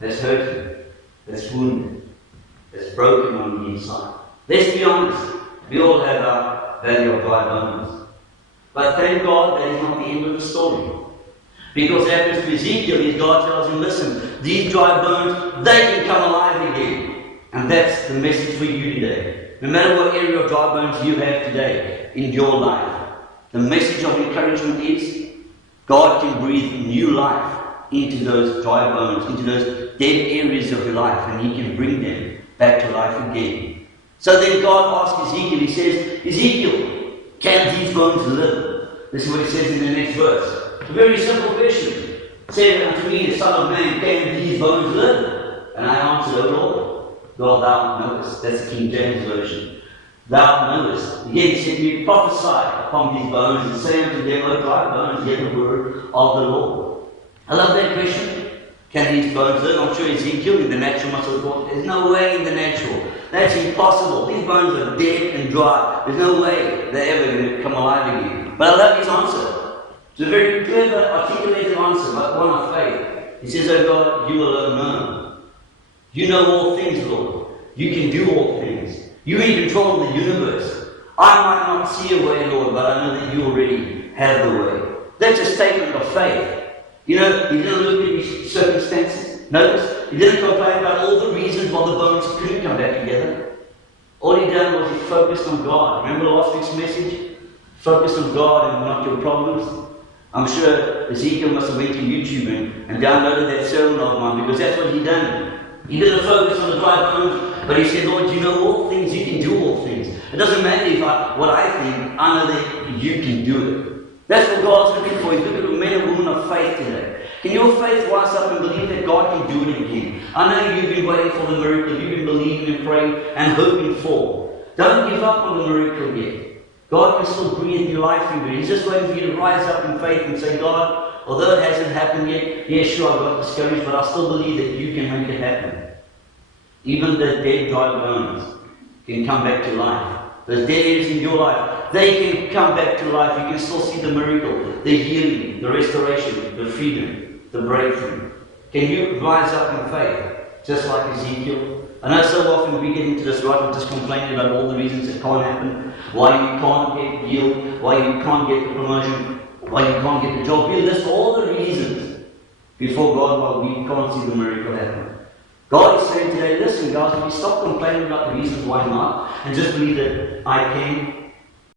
that's hurting, that's wounded, that's broken on the inside. Let's be honest, we all have our valley of dry bones. But thank God that is not the end of the story. Because what happens to Ezekiel is God tells him, listen, these dry bones, they can come alive again. And that's the message for you today. No matter what area of dry bones you have today in your life, the message of encouragement is God can breathe new life into those dry bones, into those dead areas of your life, and He can bring them back to life again. So then God asks Ezekiel, He says, Ezekiel, can these bones live? This is what He says in the next verse. It's a very simple question. Say unto me, the Son of Man, can these bones live? And I answered, O Lord, God, thou knowest. That's the King James Version. Thou knowest. Again, He said to me, prophesy upon these bones, and say unto them, O dry bones, hear the word of the Lord. I love that question. Can these bones live? I'm sure Ezekiel in the natural must have thought, there's no way in the natural. That's impossible. These bones are dead and dry. There's no way they're ever going to come alive again. But I love his answer. It's a very clever, articulated answer, but one of faith. He says, O God, you alone know. You know all things, Lord. You can do all things. You're in control of the universe. I might not see a way, Lord, but I know that you already have the way. That's a statement of faith. You know, he didn't look at his circumstances. Notice, he didn't complain about all the reasons why the bones couldn't come back together. All he done was he focused on God. Remember last week's message? Focus on God and not your problems. I'm sure Ezekiel must have went to YouTube and downloaded that sermon of mine, because that's what he done. He didn't focus on the dry bones, but he said, Lord, you know all things, you can do all things. It doesn't matter what I think, I know that you can do it. That's what God's looking for. He's looking for men and women of faith today. Can your faith rise up and believe that God can do it again? I know you've been waiting for the miracle, you've been believing and praying and hoping for. Don't give up on the miracle yet. God can still breathe new life in you. He's just waiting for you to rise up in faith and say, God, although it hasn't happened yet, yeah, sure, I got discouraged, but I still believe that you can make it happen. Even the dead, dry bones can come back to life. Those dead areas in your life, they can come back to life. You can still see the miracle, the healing, the restoration, the freedom, the breakthrough. Can you rise up in faith, just like Ezekiel? I know so often we get into this rut of just complaining about all the reasons it can't happen, why you can't get healed, why you can't get the promotion, why you can't get the job. We list all the reasons before God why we can't see the miracle happen. God is saying today, listen guys, if you stop complaining about the reasons why not, and just believe that I can,